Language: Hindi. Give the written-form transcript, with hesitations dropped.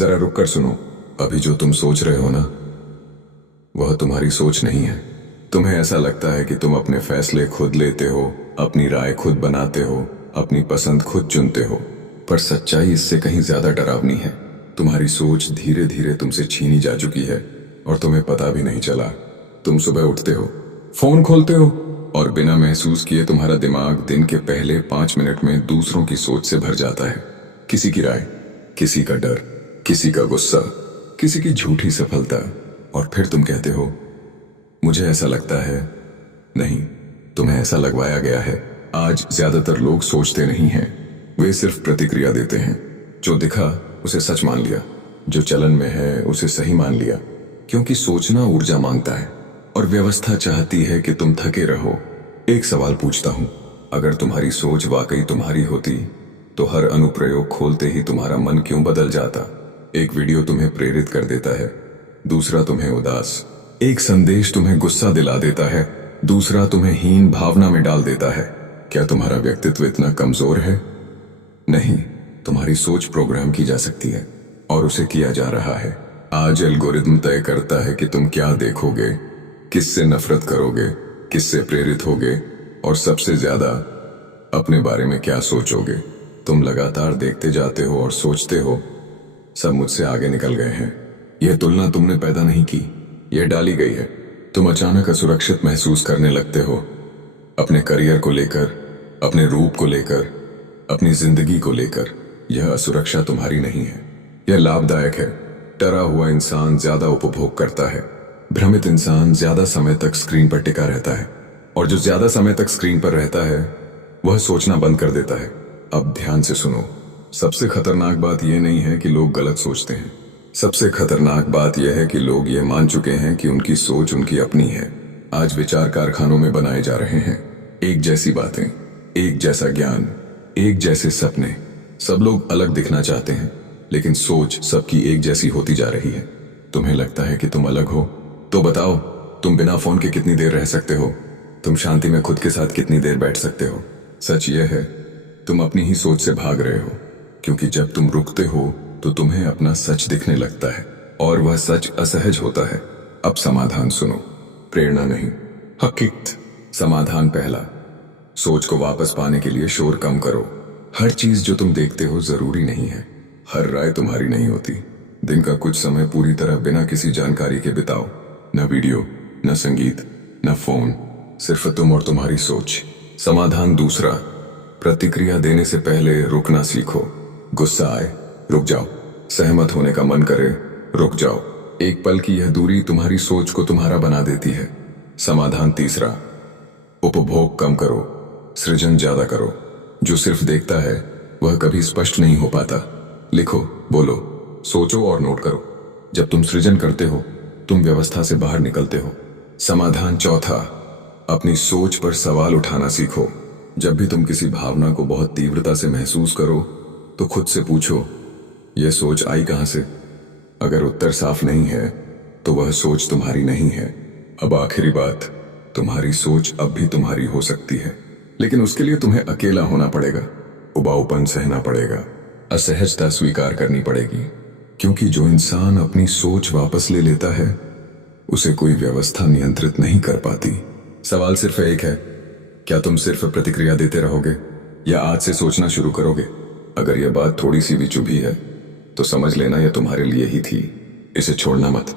जरा रुक कर सुनो। अभी जो तुम सोच रहे हो ना, वह तुम्हारी सोच नहीं है। तुम्हें ऐसा लगता है कि तुम अपने फैसले खुद लेते हो, अपनी राय खुद बनाते हो, अपनी पसंद खुद चुनते हो। पर सच्चाई इससे कहीं ज्यादा डरावनी है। तुम्हारी सोच धीरे धीरे तुमसे छीनी जा चुकी है और तुम्हें पता भी नहीं चला। तुम सुबह उठते हो, फोन खोलते हो और बिना महसूस किए तुम्हारा दिमाग दिन के पहले 5 मिनट में दूसरों की सोच से भर जाता है। किसी की राय, किसी का डर, किसी का गुस्सा, किसी की झूठी सफलता। और फिर तुम कहते हो, मुझे ऐसा लगता है। नहीं, तुम्हें ऐसा लगवाया गया है। आज ज्यादातर लोग सोचते नहीं हैं, वे सिर्फ प्रतिक्रिया देते हैं। जो दिखा उसे सच मान लिया, जो चलन में है उसे सही मान लिया। क्योंकि सोचना ऊर्जा मांगता है और व्यवस्था चाहती है कि तुम थके रहो। एक सवाल पूछता हूं, अगर तुम्हारी सोच वाकई तुम्हारी होती तो हर अनुप्रयोग खोलते ही तुम्हारा मन क्यों बदल जाता? एक वीडियो तुम्हें प्रेरित कर देता है, दूसरा तुम्हें उदास। एक संदेश तुम्हें गुस्सा दिला देता है, दूसरा तुम्हें हीन भावना में डाल देता है। क्या तुम्हारा व्यक्तित्व इतना कमजोर है? नहीं, तुम्हारी सोच प्रोग्राम की जा सकती है और उसे किया जा रहा है। आज एल्गोरिदम तय करता है कि तुम क्या देखोगे, किससे नफरत करोगे, किससे प्रेरित होगे और सबसे ज्यादा अपने बारे में क्या सोचोगे। तुम लगातार देखते जाते हो और सोचते हो, सब मुझसे आगे निकल गए हैं। यह तुलना तुमने पैदा नहीं की, यह डाली गई है। तुम अचानक असुरक्षित महसूस करने लगते हो, अपने करियर को लेकर, अपने रूप को लेकर, अपनी जिंदगी को लेकर। यह असुरक्षा तुम्हारी नहीं है, यह लाभदायक है। डरा हुआ इंसान ज्यादा उपभोग करता है, भ्रमित इंसान ज्यादा समय तक स्क्रीन पर टिका रहता है, और जो ज्यादा समय तक स्क्रीन पर रहता है वह सोचना बंद कर देता है। अब ध्यान से सुनो, सबसे खतरनाक बात यह नहीं है कि लोग गलत सोचते हैं। सबसे खतरनाक बात यह है कि लोग ये मान चुके हैं कि उनकी सोच उनकी अपनी है। आज विचार कारखानों में बनाए जा रहे हैं, एक जैसी बातें, एक जैसा ज्ञान, एक जैसे सपने। सब लोग अलग दिखना चाहते हैं, लेकिन सोच सबकी एक जैसी होती जा रही है। तुम्हें लगता है कि तुम अलग हो, तो बताओ, तुम बिना फोन के कितनी देर रह सकते हो? तुम शांति में खुद के साथ कितनी देर बैठ सकते हो? सच यह है, तुम अपनी ही सोच से भाग रहे हो। क्योंकि जब तुम रुकते हो तो तुम्हें अपना सच दिखने लगता है, और वह सच असहज होता है। अब समाधान सुनो, प्रेरणा नहीं, हकीकत। समाधान पहला, सोच को वापस पाने के लिए शोर कम करो। हर चीज जो तुम देखते हो जरूरी नहीं है, हर राय तुम्हारी नहीं होती। दिन का कुछ समय पूरी तरह बिना किसी जानकारी के बिताओ, न वीडियो, न संगीत, न फोन, सिर्फ तुम और तुम्हारी सोच। समाधान दूसरा, प्रतिक्रिया देने से पहले रुकना सीखो। गुस्सा आए, रुक जाओ। सहमत होने का मन करे, रुक जाओ। एक पल की यह दूरी तुम्हारी सोच को तुम्हारा बना देती है। समाधान तीसरा, उपभोग कम करो, सृजन ज्यादा करो। जो सिर्फ देखता है वह कभी स्पष्ट नहीं हो पाता। लिखो, बोलो, सोचो और नोट करो। जब तुम सृजन करते हो तुम व्यवस्था से बाहर निकलते हो। समाधान चौथा, अपनी सोच पर सवाल उठाना सीखो। जब भी तुम किसी भावना को बहुत तीव्रता से महसूस करो तो खुद से पूछो, यह सोच आई कहां से? अगर उत्तर साफ नहीं है तो वह सोच तुम्हारी नहीं है। अब आखिरी बात, तुम्हारी सोच अब भी तुम्हारी हो सकती है, लेकिन उसके लिए तुम्हें अकेला होना पड़ेगा, उबाऊपन सहना पड़ेगा, असहजता स्वीकार करनी पड़ेगी। क्योंकि जो इंसान अपनी सोच वापस ले लेता है उसे कोई व्यवस्था नियंत्रित नहीं कर पाती। सवाल सिर्फ एक है, क्या तुम सिर्फ प्रतिक्रिया देते रहोगे या आज से सोचना शुरू करोगे? अगर यह बात थोड़ी सी भी चुभी है तो समझ लेना यह तुम्हारे लिए ही थी। इसे छोड़ना मत।